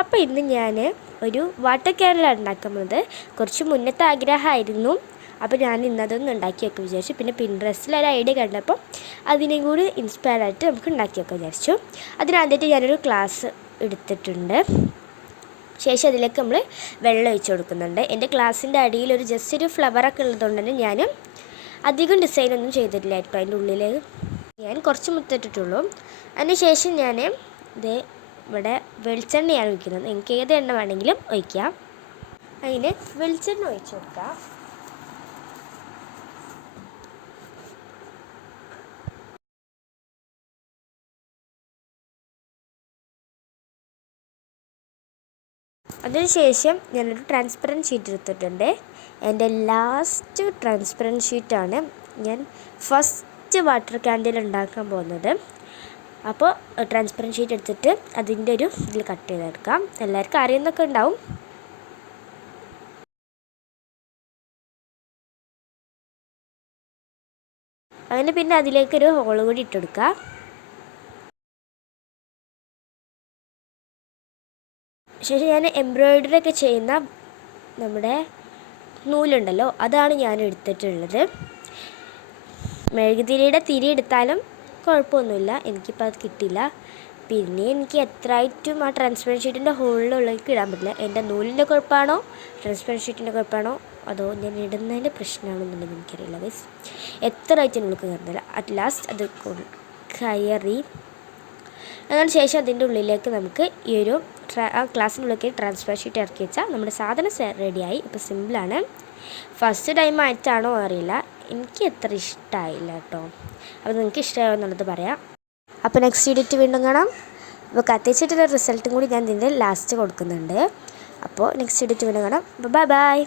അപ്പോൾ ഇന്ന് ഞാൻ ഒരു വാട്ടർ ക്യാനലാണ് ഉണ്ടാക്കുന്നത്. കുറച്ച് മുന്നത്തെ ആഗ്രഹമായിരുന്നു. അപ്പോൾ ഞാൻ ഇന്നതൊന്ന് ഉണ്ടാക്കി വെക്കാൻ വിചാരിച്ചു. പിന്നെ പിൻട്രസ്റ്റിൽ ഒരു ഐഡിയ കണ്ടപ്പോൾ അതിനെയും കൂടി ഇൻസ്പയർ ആയിട്ട് നമുക്ക് ഉണ്ടാക്കി വെക്കാൻ വിചാരിച്ചു. അതിനാദ്യമായിട്ട് ഞാനൊരു ക്ലാസ് എടുത്തിട്ടുണ്ട്. ശേഷം അതിലേക്ക് നമ്മൾ വെള്ളം ഒഴിച്ചു കൊടുക്കുന്നുണ്ട്. എന്റെ ക്ലാസ്സിന്റെ അടിയിൽ ഒരു ജസ്റ്റ് ഒരു ഫ്ലവറൊക്കെ ഉള്ളതുകൊണ്ട് തന്നെ ഞാൻ അധികം ഡിസൈനൊന്നും ചെയ്തിട്ടില്ലായിരിക്കും അതിന്റെ ഉള്ളിൽ ഞാൻ കുറച്ച് മുത്തിട്ടിട്ടുള്ളൂ അതിന് ശേഷം ഞാൻ ഇത് ഇവിടെ വെളിച്ചെണ്ണയാണ് ഒഴിക്കുന്നത്. നിങ്ങൾക്ക് ഏത് എണ്ണ വേണമെങ്കിലും ഒഴിക്കാം. അതിൽ വെളിച്ചെണ്ണ ഒഴിച്ച് കൊടുക്കാം. അതിനുശേഷം ഞാനൊരു ട്രാൻസ്പെറന്റ് ഷീറ്റ് എടുത്തിട്ടുണ്ട്. എന്റെ ലാസ്റ്റ് ട്രാൻസ്പെറന്റ് ഷീറ്റാണ് ഞാൻ ഫസ്റ്റ് വാട്ടർ ക്യാൻഡിൽ ഉണ്ടാക്കാൻ പോകുന്നത്. അപ്പോൾ ട്രാൻസ്പെറന്റ് ഷീറ്റ് എടുത്തിട്ട് അതിന്റെ ഒരു ഇതിൽ കട്ട് ചെയ്തെടുക്കാം. എല്ലാവർക്കും അറിയുന്നൊക്കെ ഉണ്ടാവും. അങ്ങനെ പിന്നെ അതിലേക്കൊരു ഹോൾ കൂടി ഇട്ടെടുക്കുക. ശേഷം ഞാൻ എംബ്രോയിഡറി ഒക്കെ ചെയ്യുന്ന നമ്മുടെ നൂലുണ്ടല്ലോ അതാണ് ഞാൻ എടുത്തിട്ടുള്ളത്. മെഴുകുതിരിയുടെ തിരി എടുത്താലും കുഴപ്പമൊന്നുമില്ല. എനിക്കിപ്പോൾ അത് കിട്ടില്ല പിന്നെ എനിക്ക് എത്രയായിട്ടും ആ ട്രാൻസ്പെറന്റ് ഷീറ്റിന്റെ ഹോളിലുള്ളിലേക്ക് ഇടാൻ പറ്റില്ല. എന്റെ നൂലിന്റെ കുഴപ്പമാണോ ട്രാൻസ്പെറന്റ് ഷീറ്റിന്റെ കുഴപ്പമാണോ അതോ ഞാൻ ഇടുന്നതിന്റെ പ്രശ്നമാണെന്നുണ്ടെങ്കിൽ എനിക്കറിയില്ല ഗൈസ് എത്ര ആയിട്ട് നമുക്ക് കയറുന്നില്ല. അറ്റ് ലാസ്റ്റ് അത് കയറി. അതിന് ശേഷം അതിന്റെ ഉള്ളിലേക്ക് നമുക്ക് ഈ ഒരു ആ ക്ലാസ്സിനുള്ളിലേക്ക് ട്രാൻസ്ഫർ ഷീറ്റ് ഇറക്കി വെച്ചാൽ നമ്മുടെ സാധനം റെഡിയായി ഇപ്പോൾ സിമ്പിളാണ് ഫസ്റ്റ് ടൈം ആയിട്ടാണോ അറിയില്ല. എനിക്ക് എത്ര ഇഷ്ടമായില്ല കേട്ടോ അപ്പോൾ നിങ്ങൾക്ക് ഇഷ്ടമായോ എന്നുള്ളത് പറയാം. അപ്പോൾ നെക്സ്റ്റ് യൂണിറ്റ് വീണ്ടും കാണാം. അപ്പോൾ കത്തിച്ചിട്ടുള്ള റിസൾട്ടും കൂടി ഞാൻ ഇതിന്റെ ലാസ്റ്റ് കൊടുക്കുന്നുണ്ട്. അപ്പോൾ നെക്സ്റ്റ് യൂണിറ്റ് വീണ്ടും കാണാം. Bye bye